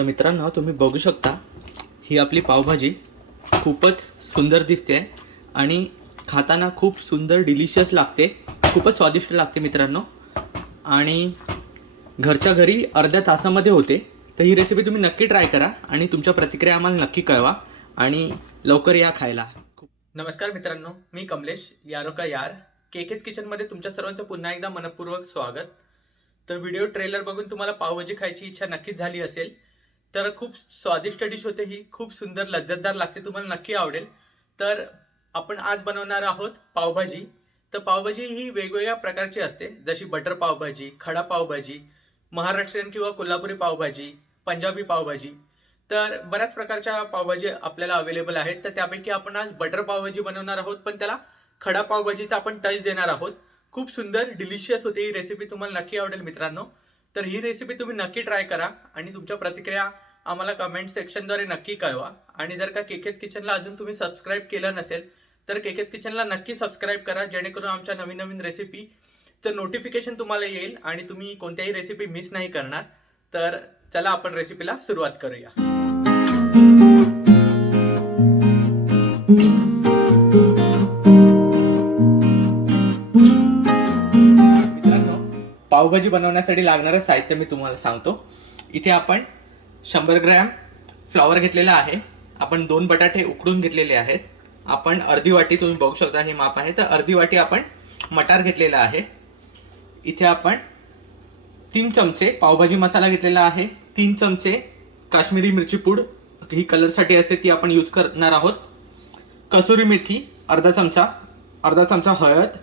तर मित्रांनो, तुम्ही बघू शकता ही आपली पावभाजी खूपच सुंदर दिसते आणि खाताना खूप सुंदर डिलिशियस लागते, खूपच स्वादिष्ट लागते मित्रांनो. आणि घरच्या घरी अर्ध्या तासामध्ये होते. तर ही रेसिपी तुम्ही नक्की ट्राय करा आणि तुमच्या प्रतिक्रिया आम्हाला नक्की कळवा आणि लवकर या खायला. नमस्कार मित्रांनो, मी कमलेश यारो का यार केकेच किचनमध्ये तुमच्या सर्वांचं पुन्हा एकदा मनपूर्वक स्वागत. तर व्हिडिओ ट्रेलर बघून तुम्हाला पावभाजी खायची इच्छा नक्कीच झाली असेल. तर खूप स्वादिष्ट डिश होते ही, खूप सुंदर लज्जतदार लागते, तुम्हाला नक्की आवडेल. तर आपण आज बनवणार आहोत पावभाजी. तर पावभाजी ही वेगवेगळ्या प्रकारची असते, जशी बटर पावभाजी, खडा पावभाजी, महाराष्ट्रीयन किंवा कोल्हापुरी पावभाजी, पंजाबी पावभाजी. तर बऱ्याच प्रकारच्या पावभाजी आपल्याला अवेलेबल आहेत. तर त्यापैकी आपण आज बटर पावभाजी बनवणार आहोत, पण त्याला खडा पावभाजीचा आपण टच देणार आहोत. खूप सुंदर डिलिशियस होते ही रेसिपी, तुम्हाला नक्की आवडेल मित्रांनो. तर ही रेसिपी तुम्ही नक्की ट्राय करा आणि तुमच्या प्रतिक्रिया आम्हाला कमेंट सेक्शनद्वारे नक्की कळवा. आणि जर का केकेच किचनला अजून तुम्ही सबस्क्राईब केलं नसेल तर केकेच किचनला नक्की सबस्क्राईब करा, जेणेकरून आमच्या नवीन नवीन रेसिपीचं नोटिफिकेशन तुम्हाला येईल आणि तुम्ही कोणत्याही रेसिपी मिस नाही करणार. तर चला आपण रेसिपीला सुरुवात करूया. पावभाजी बनवण्यासाठी लागणारं साहित्य मी तुम्हाला सांगतो. इथे आपण 100 ग्रॅम फ्लॉवर घेतलेला आहे. आपण 2 बटाटे उकडून घेतलेले आहेत. आपण अर्धी वाटी, तुम्ही बघू शकता हे माप आहे, तर अर्धी वाटी आपण मटार घेतलेला आहे. इथे आपण 3 चमचे पावभाजी मसाला घेतलेला आहे. 3 चमचे काश्मीरी मिरची पूड, ही कलरसाठी असते, ती आपण यूज करणार आहोत. कसुरी मेथी अर्धा चमचा हळद,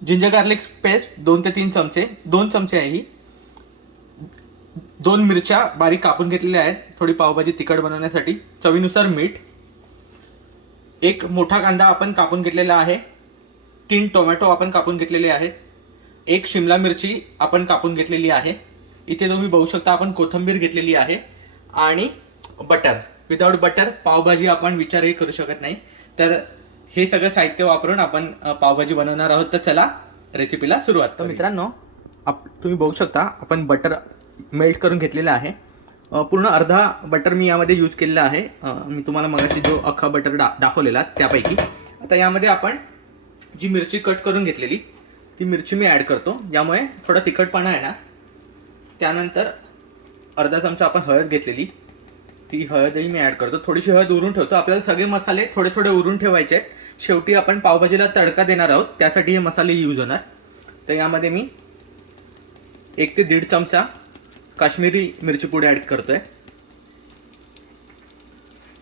जिंजर गार्लिक पेस्ट 2 ते 3 चमचे, 2 चमचे आहे ही. 2 मिरच्या बारीक कापून घेतलेल्या आहेत, थोडी पावभाजी तिखट बनवण्यासाठी. चवीनुसार मीठ. 1 मोठा कांदा आपण कापून घेतलेला आहे. 3 टोमॅटो आपण कापून घेतलेले आहेत. 1 शिमला मिरची आपण कापून घेतलेली आहे. इथे तुम्ही बघू शकता आपण कोथिंबीर घेतलेली आहे. आणि बटर. विदाऊट बटर पावभाजी आपण विचारही करू शकत नाही. तर हे सगळं साहित्य वापरून आपण पावभाजी बनवणार आहोत. तर चला रेसिपीला सुरुवात करू. मित्रांनो, तुम्ही बघू शकता आपण बटर मेल्ट करून घेतलेलं आहे. पूर्ण अर्धा बटर मी यामध्ये यूज केलेला आहे. मी तुम्हाला मगाशी जो अख्खा बटर दाखवलेला त्यापैकी. आता यामध्ये आपण जी मिरची कट करून घेतलेली ती मिरची मी ॲड करतो, ज्यामुळे थोडा तिखटपणा येणार. त्यानंतर अर्धा चमचा आपण हळद घेतलेली, ती हळदही मी ॲड करतो. थोडीशी हळद उरून ठेवतो. आपल्याला सगळे मसाले थोडे थोडे उरून ठेवायचे आहेत. शेवटी आपण पावभाजीला तडका देणार आहोत, त्यासाठी हे मसाले यूज होणार. तर यामध्ये मी 1 ते 1.5 चमचा काश्मीरी मिरची पूड ॲड करतोय.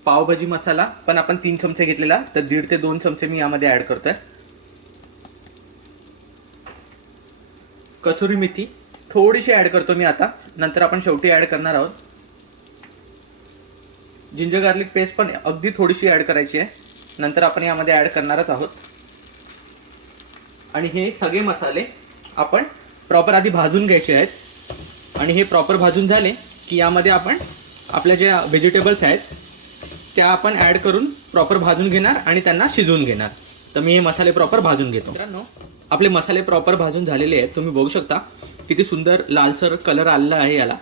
पावभाजी मसाला पण आपण 3 चमचे घेतलेला, तर 1.5 ते 2 चमचे मी यामध्ये ॲड करतोय. कसुरी मेथी थोडीशी ॲड करतो मी आता, नंतर आपण शेवटी ॲड करणार आहोत. जिंजर गार्लिक पेस्ट पण अगदी थोडीशी ॲड करायची आहे, नंतर आपण यामध्ये ॲड करणारच आहोत. आणि हे सगळे मसाले आपण प्रॉपर आधी भाजून घ्यायचे आहेत. आणि हे प्रॉपर भाजून झाले की यामध्ये आपण आपल्या ज्या व्हेजिटेबल्स आहेत त्या आपण ॲड करून प्रॉपर भाजून घेणार आणि त्यांना शिजवून घेणार. तर मी हे मसाले प्रॉपर भाजून घेतो. मित्रांनो, आपले मसाले प्रॉपर भाजून झालेले आहेत. तुम्ही बघू शकता किती सुंदर लालसर कलर आलेला आहे याला.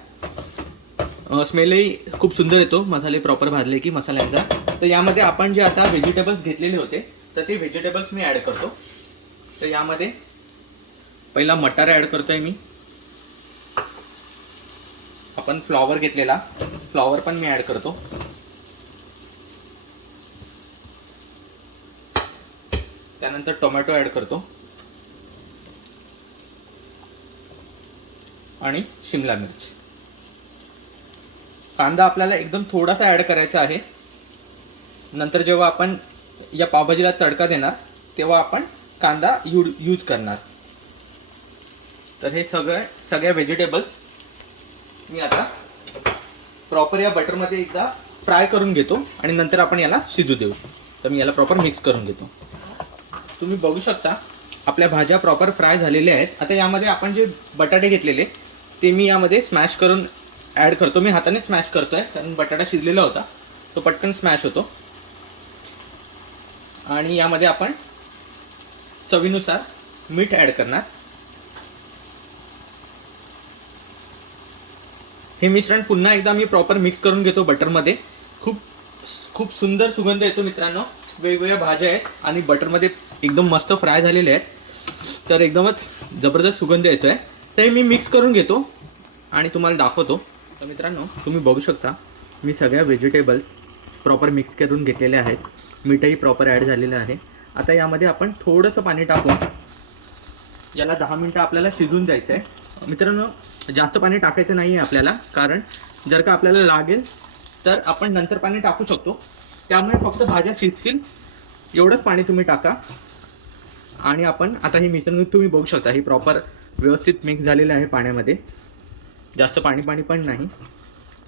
स्मेलही खूप सुंदर येतो मसाले प्रॉपर भाजले की मसाल्यांचा. तर यामध्ये आपण जे आता व्हेजिटेबल्स घेतलेले होते तर ते व्हेजिटेबल्स मी ॲड करतो. तर यामध्ये पहिला मटार ॲड करतोय मी. आपण फ्लॉवर घेतलेला, फ्लॉवर पण मी ॲड करतो. त्यानंतर टोमॅटो ॲड करतो आणि शिमला मिरची. कांदा आपल्याला एकदम थोडासा ॲड करायचा आहे. नंतर जेव्हा आपण या पावभाजीला तडका देणार तेव्हा आपण कांदा यूज करणार. तर हे सगळ्या व्हेजिटेबल्स मी आता प्रॉपर या बटरमध्ये एकदा फ्राय करून घेतो आणि नंतर आपण याला शिजू देऊ. तर मी याला प्रॉपर मिक्स करून घेतो. तुम्ही बघू शकता आपल्या भाज्या प्रॉपर फ्राय झालेल्या आहेत. आता यामध्ये आपण जे बटाटे घेतलेले ते मी यामध्ये स्मॅश करून ॲड करतो. मी हाताने स्मॅश करतोय कारण बटाटा शिजलेला होता, तो पटकन स्मॅश होतो. आणि यामध्ये आपण चवीनुसार मीठ ॲड करणार. हे मिश्रण पुन्हा एकदा मी प्रॉपर मिक्स करून घेतो बटरमध्ये. खूप खूप सुंदर सुगंध येतो मित्रांनो. वेगवेगळ्या भाज्या आहेत आणि बटरमध्ये एकदम मस्त फ्राय झालेले आहेत, तर एकदमच जबरदस्त सुगंध येतो आहे. तर मी मिक्स करून घेतो आणि तुम्हाला दाखवतो. तर मित्रांनो तुम्ही बघू शकता मी सगळ्या व्हेजिटेबल्स प्रॉपर मिक्स करून घेतलेले आहेत. मीठही प्रॉपर ॲड झालेलं आहे. आता यामध्ये आपण थोडंसं पाणी टाकून याला 10 मिनटं आपल्याला शिजवून द्यायचं आहे. मित्रांनो जास्त पाणी टाकायचं नाही आहे आपल्याला, कारण जर का आपल्याला लागेल तर आपण नंतर पाणी टाकू शकतो. त्यामुळे फक्त भाज्या शिजतील एवढंच पाणी तुम्ही टाका. आणि आपण आता हे मिश्रण तुम्ही बघू शकता हे प्रॉपर व्यवस्थित मिक्स झालेलं आहे पाण्यामध्ये, जास्त पाणी पण नाही.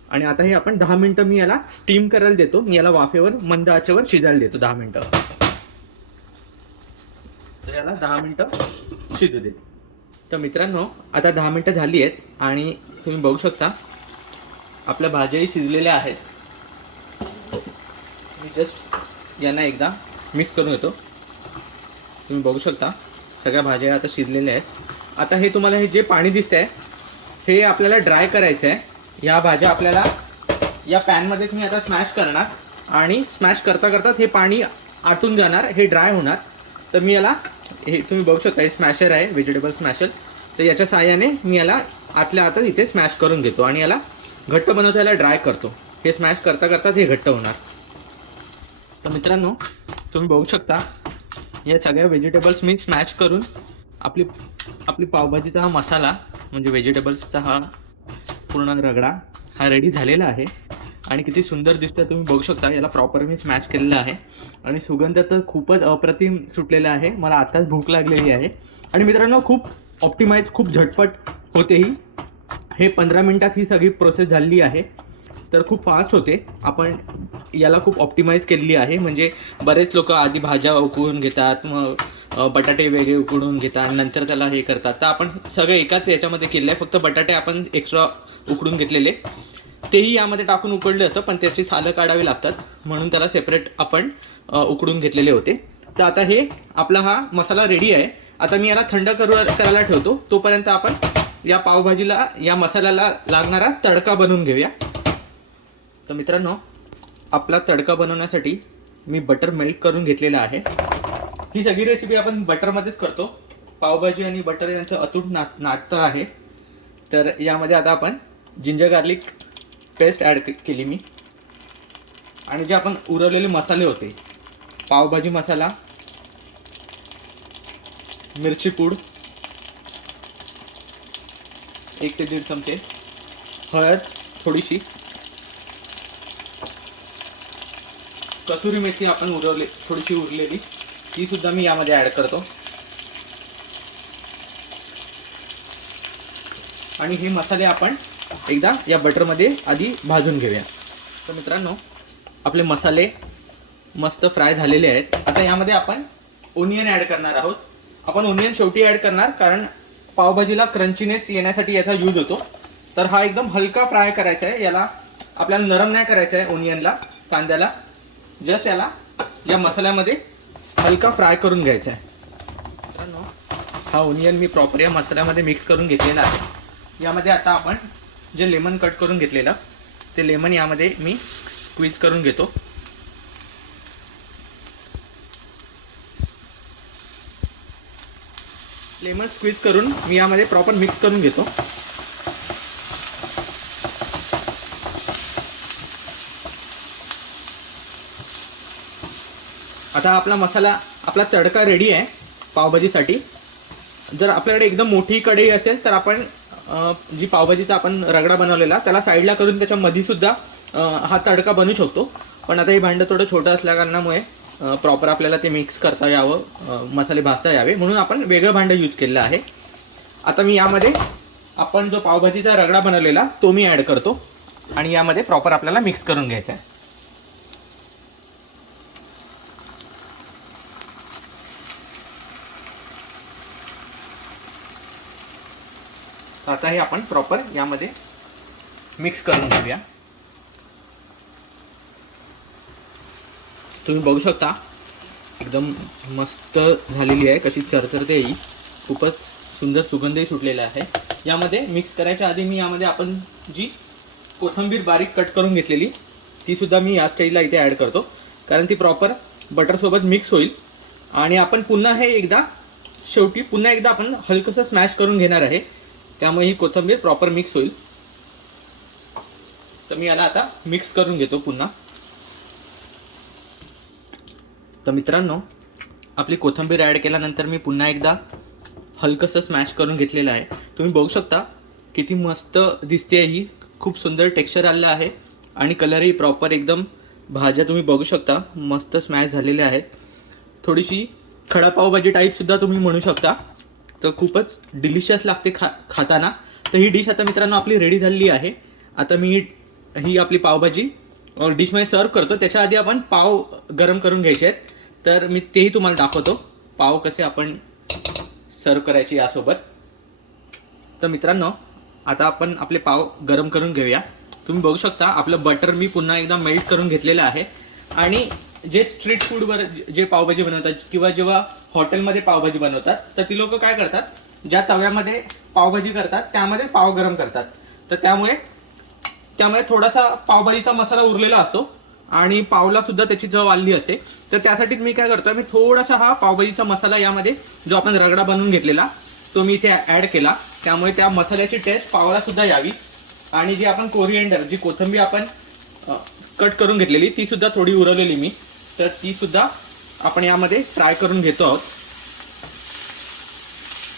आणि आता हे आपण 10 मिनटं मी याला स्टीम करायला देतो. मी याला वाफेवर मंद आचेवर शिजायला देतो 10 मिनटं. तर याला 10 मिनटं शिजू दे. तर मित्रांनो आता 10 मिनटं झाली आहेत आणि तुम्ही बघू शकता आपल्या भाज्याही शिजलेल्या आहेत. मी जस्ट यांना एकदा मिक्स करून येतो. तुम्ही बघू शकता सगळ्या भाज्या आता शिजलेल्या आहेत. आता हे तुम्हाला हे जे पाणी दिसतंय हे आपल्याला ड्राय करायचं आहे. ह्या भाज्या आपल्याला या पॅनमध्येच मी आता स्मॅश करणार आणि स्मॅश करता करता हे पाणी आटून जाणार, हे ड्राय होणार. तर मी याला हे तुम्ही बघू शकता हे स्मॅशर आहे, व्हेजिटेबल स्मॅशर. तर याच्या साहाय्याने मी याला आतल्या आतच इथे स्मॅश करून घेतो आणि याला घट्ट बनवता याला ड्राय करतो. हे स्मॅश करता करताच हे घट्ट होणार. तर मित्रांनो तुम्ही बघू शकता या सगळ्या व्हेजिटेबल्स मी स्मॅश करून आपली पावभाजीचा हा मसाला म्हणजे व्हेजिटेबल्सचा हा पूर्ण रगडा हा रेडी झालेला आहे. आणि किती सुंदर दिसतोय तुम्ही बघू शकता. याला प्रॉपर मी स्मॅश केलेलं आहे आणि सुगंध तर खूपच अप्रतिम सुटलेला आहे. मला आताच भूक लागलेली आहे. आणि मित्रांनो खूप ऑप्टिमाइज खूप झटपट होते ही. हे 15 मिनटात ही सगळी प्रोसेस झालेली आहे. तर खूप फास्ट होते. आपण याला खूप ऑप्टिमाइज केलेली आहे. म्हणजे बरेच लोक आधी भाज्या उकळून घेतात, मग बटाटे वेगळे उकळून घेतात, नंतर त्याला हे करतात. तर आपण सगळं एकाच याच्यामध्ये केलं आहे. फक्त बटाटे आपण एक्स्ट्रा उकडून घेतलेले तेही यामध्ये टाकून उकडले असतं, पण त्याची सालं काढावी लागतात म्हणून त्याला सेपरेट आपण उकडून घेतलेले होते. तर आता हे आपला हा मसाला रेडी आहे. आता मी याला थंड करायला ठेवतो. तोपर्यंत आपण या पावभाजीला या मसाल्याला लागणारा तडका बनवून घेऊया. तर मित्रांनो आपला तडका बनवण्यासाठी मी बटर मेल्ट करून घेतलेला आहे. ही सगळी रेसिपी आपण बटरमध्येच करतो. पावभाजी आणि बटर यांचं अतूट नातं आहे. तर यामध्ये आता आपण जिंजर गार्लिक पेस्ट ॲड केली मी. आणि जे आपण उरवलेले मसाले होते, पावभाजी मसाला, मिरची पूड 1 ते 1.5 चमचे, हळद थोडीशी, कसुरी मेथी आपण थोडीशी उरलेली ती सुद्धा मी यामध्ये ॲड करतो. आणि हे मसाले आपण एकदा या बटरमध्ये आधी भाजून घेऊया. तर मित्रांनो आपले मसाले मस्त फ्राय झालेले आहेत. आता यामध्ये आपण ओनियन ॲड करणार आहोत. आपण ओनियन शेवटी ॲड करणार, कारण पावभाजीला क्रंचीनेस येण्यासाठी याचा यूज होतो. तर हा एकदम हलका फ्राय करायचा आहे. याला आपल्याला नरम नाही करायचं आहे. ओनियनला, कांद्याला जस्ट याला या मसाल्यामध्ये हलका फ्राय करून घ्यायचा आहे. मित्रांनो हा ओनियन मी प्रॉपर या मसाल्यामध्ये मिक्स करून घेतलेला आहे. यामध्ये आता आपण जे लेमन कट करून घेतलेलं ते लेमन यामध्ये मी स्क्वीज करून घेतो. लेमन स्क्वीज करून मी यामध्ये प्रॉपर मिक्स करून घेतो. आता आपला मसाला आपला तडका रेडी आहे पावभाजीसाठी. जर आपल्याकडे एकदम मोठी कढई असेल तर आपण जी पावभाजीचा आपण रगडा बनवलेला त्याला साईडला करून त्याच्यामध्ये सुद्धा हा तडका बनवू शकतो. पण आता हे भांडं थोडं छोटं असल्या कारणामुळे प्रॉपर आपल्याला ते मिक्स करता यावं, मसाले भाजता यावे म्हणून आपण वेगळं भांडं यूज केलेलं आहे. आता मी यामध्ये आपण जो पावभाजीचा रगडा बनवलेला तो मी ॲड करतो आणि यामध्ये प्रॉपर आपल्याला मिक्स करून घ्यायचा आहे. आता हे आपण प्रॉपर यामध्ये मिक्स करून घेऊया. तुम्ही बघू शकता एकदम मस्त झालेली आहे, कशी चरचरते ही. खूपच सुंदर सुगंधही सुटलेला आहे. यामध्ये मिक्स करायच्या आधी मी यामध्ये आपण जी कोथिंबीर बारीक कट करून घेतलेली तीसुद्धा मी या स्टेजला इथे ॲड करतो, कारण ती प्रॉपर बटरसोबत मिक्स होईल. आणि आपण पुन्हा हे एकदा शेवटी पुन्हा एकदा आपण हलकंसं स्मॅश करून घेणार आहे, त्यामुळे ही कोथिंबीर प्रॉपर मिक्स होईल. तर मी याला आता मिक्स करून घेतो पुन्हा. तर मित्रांनो, आपली कोथिंबीर ॲड केल्यानंतर मी पुन्हा एकदा हलकंसं स्मॅश करून घेतलेलं आहे. तुम्ही बघू शकता किती मस्त दिसते ही, खूप सुंदर टेक्स्चर आलेलं आहे आणि कलरही प्रॉपर एकदम. भाज्या तुम्ही बघू शकता मस्त स्मॅश झालेल्या आहेत. थोडीशी खडा पावभाजी टाईपसुद्धा तुम्ही म्हणू शकता. तर खूपच डिलिशियस लागते खाताना. तर ही डिश आता मित्रांनो आपली रेडी झालेली आहे. आता मी ही आपली पावभाजी डिशमध्ये सर्व करतो. त्याच्या आधी आपण पाव गरम करून घ्यायचे आहेत, तर मी तेही तुम्हाला दाखवतो पाव कसे आपण सर्व करायचे यासोबत. तर मित्रांनो, आता आपण आपले पाव गरम करून घेऊया. तुम्ही बघू शकता आपलं बटर मी पुन्हा एकदा मेल्ट करून घेतलेलं आहे. आणि जे स्ट्रीट फूडवर जे पावभाजी बनवतात किंवा जेव्हा हॉटेलमध्ये पावभाजी बनवतात, तर ती लोक काय करतात, ज्या तव्यामध्ये पावभाजी करतात त्यामध्ये पाव गरम करतात. तर त्यामुळे थोडासा पावभाजीचा मसाला उरलेला असतो आणि पावला सुद्धा त्याची चव आली असते. तर त्यासाठी मी काय करतो, मी थोडासा हा पावभाजीचा मसाला यामध्ये जो आपण रगडा बनवून घेतलेला तो मी इथे ॲड केला, त्यामुळे त्या मसाल्याची टेस्ट पावला सुद्धा यावी. आणि जी आपण कोरिएंडर, जी कोथिंबीर आपण कट करून घेतलेली ती सुद्धा थोडी उरवलेली मी, तर ती सुद्धा आपण यामध्ये फ्राय करून घेतो आहोत.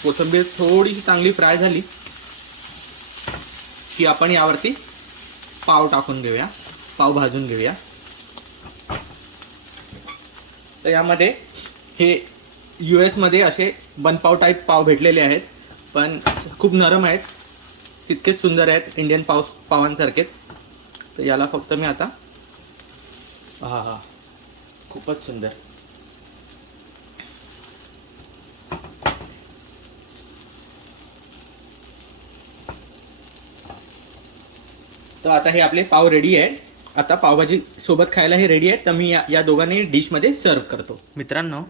कोथिंबीर थोडीशी चांगली फ्राय झाली की आपण यावरती पाव टाकून घेऊया, पाव भाजून घेऊया. तर यामध्ये हे US मध्ये असे बनपाव टाईप पाव भेटलेले आहेत, पण खूप नरम आहेत, तितकेच सुंदर आहेत इंडियन पावांसारखेच. तर याला फक्त मी आता खूपच सुंदर. तर आता हे आपले पाव रेडी आहे. आता पावभाजी सोबत खायला हे रेडी आहे. तर मी या दोघांनी डिशमध्ये सर्व करतो. मित्रांनो,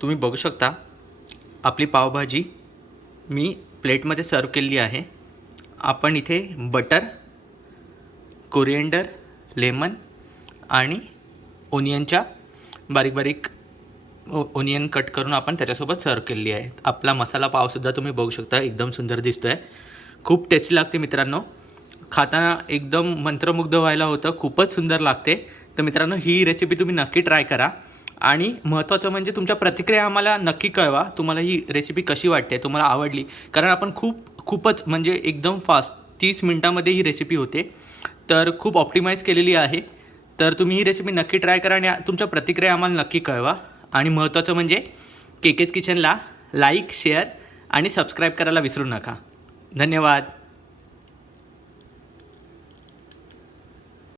तुम्ही बघू शकता आपली पावभाजी मी प्लेटमध्ये सर्व केली आहे. आपण इथे बटर, कोरिएंडर, लेमन आणि ओनियनच्या बारीक बारीक ओनियन कट करून आपण त्याच्यासोबत सर्व केलेली आहे. आपला मसाला पावसुद्धा तुम्ही बघू शकता, एकदम सुंदर दिसतो आहे. खूप टेस्टी लागते मित्रांनो, खाताना एकदम मंत्रमुग्ध व्हायला होतं, खूपच सुंदर लागते. तर मित्रांनो, ही रेसिपी तुम्ही नक्की ट्राय करा. आणि महत्त्वाचं म्हणजे तुमच्या प्रतिक्रिया आम्हाला नक्की कळवा, तुम्हाला ही रेसिपी कशी वाटते, तुम्हाला आवडली. कारण आपण खूपच म्हणजे एकदम फास्ट 30 मिनटामध्ये ही रेसिपी होते, तर खूप ऑप्टिमाइज केलेली आहे. तर तुम्ही ही रेसिपी नक्की ट्राय करा आणि तुमच्या प्रतिक्रिया आम्हाला नक्की कळवा. आणि महत्त्वाचं म्हणजे केकेज किचनला लाईक, शेअर आणि सबस्क्राईब करायला विसरू नका. धन्यवाद.